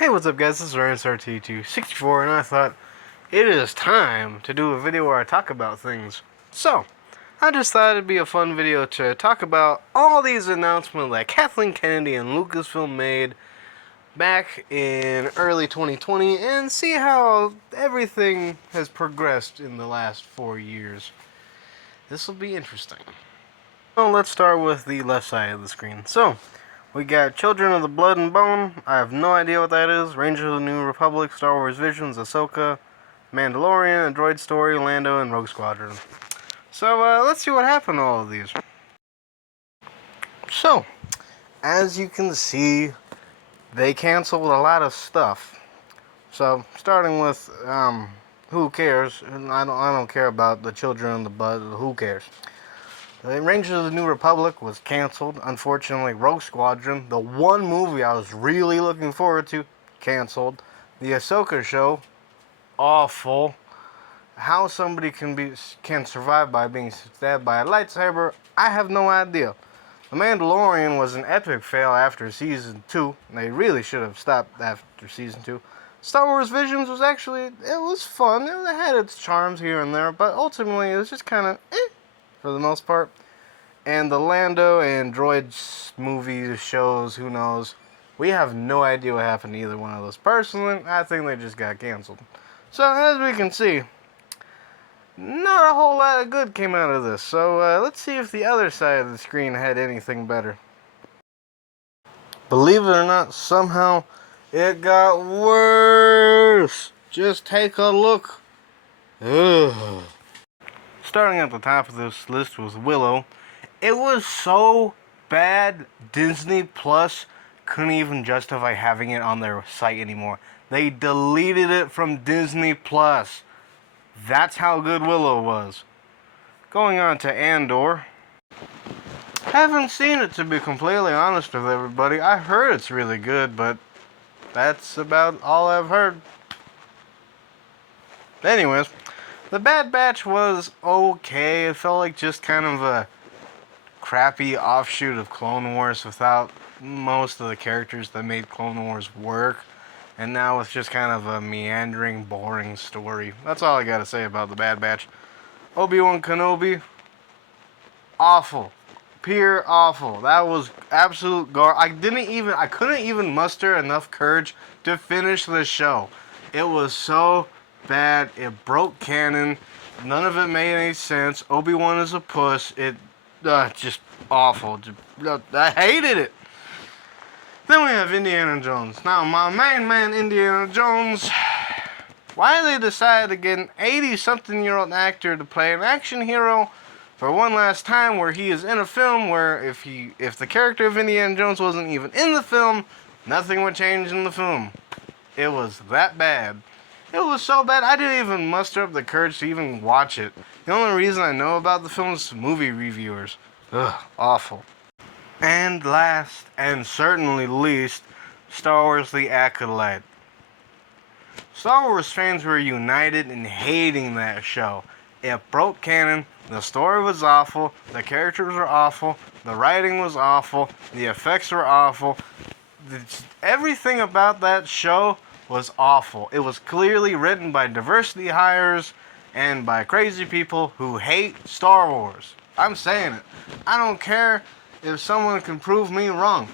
Hey, what's up guys, this is RansRT264 and I thought it is time to do a video where I talk about things. So, I just thought it'd be a fun video to talk about all these announcements that Kathleen Kennedy and Lucasfilm made back in early 2020 and see how everything has progressed in the last 4 years. This will be interesting. So let's start with the left side of the screen. So, we got Children of the Blood and Bone. I have no idea what that is. Rangers of the New Republic, Star Wars Visions, Ahsoka, Mandalorian, A Droid Story, Lando, and Rogue Squadron. So let's see what happened to all of these. So, as you can see, they canceled a lot of stuff. So, starting with, who cares? I don't care about the Children of the Blood. Who cares? The Rangers of the New Republic was canceled. Unfortunately, Rogue Squadron, the one movie I was really looking forward to, canceled. The Ahsoka show, awful. How somebody can survive by being stabbed by a lightsaber, I have no idea. The Mandalorian was an epic fail after season 2. They really should have stopped after season 2. Star Wars Visions was actually, it was fun. It had its charms here and there, but ultimately it was just kind of for the most part. And the Lando and Droids movies, shows, who knows. We have no idea what happened to either one of those. Personally, I think they just got canceled. So, as we can see, not a whole lot of good came out of this. So, let's see if the other side of the screen had anything better. Believe it or not, somehow it got worse. Just take a look. Ugh. Starting at the top of this list was Willow. It was so bad, Disney Plus couldn't even justify having it on their site anymore. They deleted it from Disney Plus. That's how good Willow was. Going on to Andor. Haven't seen it, to be completely honest with everybody. I heard it's really good, but that's about all I've heard. Anyways, The Bad Batch was okay. It felt like just kind of a crappy offshoot of Clone Wars without most of the characters that made Clone Wars work. And now it's just kind of a meandering, boring story. That's all I gotta say about The Bad Batch. Obi-Wan Kenobi, awful. Pure awful. That was absolute I couldn't even muster enough courage to finish the show. It was so bad. It broke canon. None of it made any sense. Obi-Wan is a puss. Just awful. I hated it. Then we have Indiana Jones. Now, my main man, Indiana Jones, why they decided to get an 80-something-year-old actor to play an action hero for one last time, where he is in a film where if the character of Indiana Jones wasn't even in the film, nothing would change in the film. It was that bad. It was so bad, I didn't even muster up the courage to even watch it. The only reason I know about the film is movie reviewers. Ugh, awful. And last, and certainly least, Star Wars The Acolyte. Star Wars fans were united in hating that show. It broke canon, the story was awful, the characters were awful, the writing was awful, the effects were awful. Everything about that show was awful. It was clearly written by diversity hires and by crazy people who hate Star Wars. I'm saying it. I don't care if someone can prove me wrong.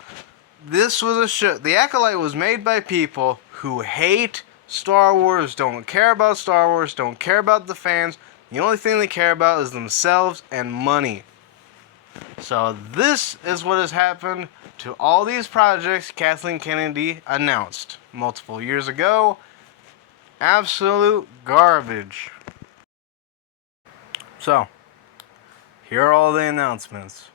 This was a show. The Acolyte was made by people who hate Star Wars, don't care about Star Wars, don't care about the fans. The only thing they care about is themselves and money. So this is what has happened to all these projects Kathleen Kennedy announced multiple years ago. Absolute garbage. So, here are all the announcements.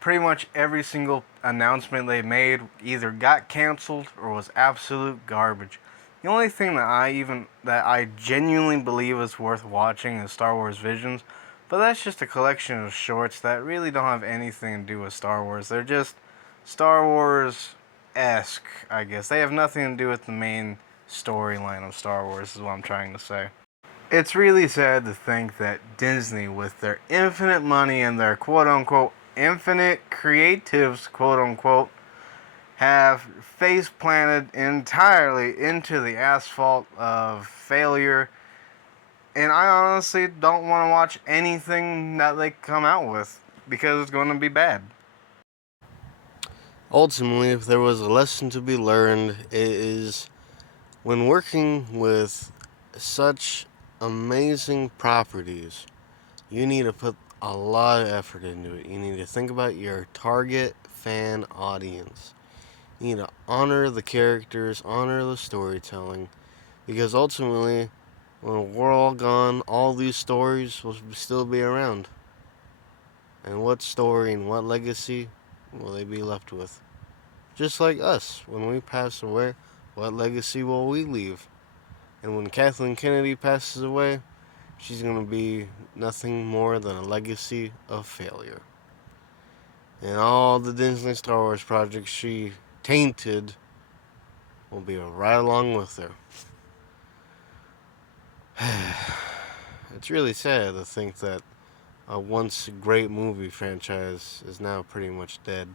Pretty much every single announcement they made either got canceled or was absolute garbage. The only thing that I genuinely believe is worth watching is Star Wars Visions, but that's just a collection of shorts that really don't have anything to do with Star Wars. They're just Star Wars-esque, I guess. They have nothing to do with the main storyline of Star Wars, is what I'm trying to say. It's really sad to think that Disney, with their infinite money and their quote-unquote infinite creatives, quote-unquote, have face planted entirely into the asphalt of failure, and I honestly don't want to watch anything that they come out with because it's going to be bad. Ultimately, if there was a lesson to be learned, it is when working with such amazing properties, you need to put a lot of effort into it. You need to think about your target fan audience. You need to honor the characters, honor the storytelling, because ultimately, when we're all gone, all these stories will still be around. And what story and what legacy will they be left with? Just like us, when we pass away, what legacy will we leave? And when Kathleen Kennedy passes away, she's going to be nothing more than a legacy of failure. And all the Disney Star Wars projects she tainted will be right along with her. It's really sad to think that a once great movie franchise is now pretty much dead.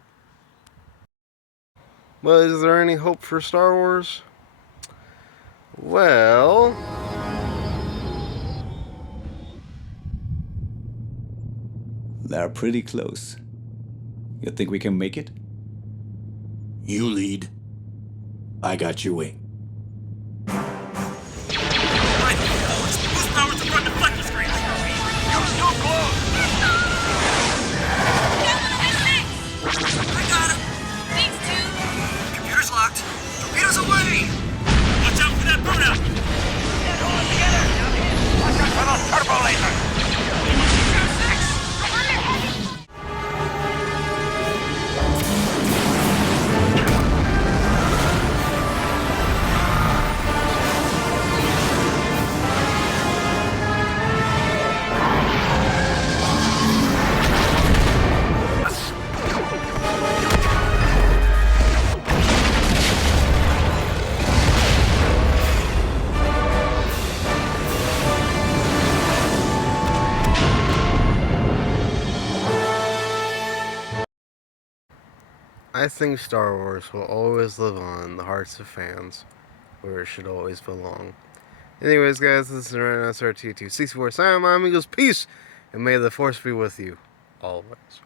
But is there any hope for Star Wars? Well, they're pretty close. You think we can make it? You lead. I got your wing. Boost power to run deflector screens! You're so close! I got him! Thanks, dude! Computer's locked. Torpedoes away! Watch out for that burnout! Get all together! Watch out for those turbo lasers! I think Star Wars will always live on in the hearts of fans, where it should always belong. Anyways, guys, this is Ryan SRT264. Sign on, amigos. Peace, and may the Force be with you always.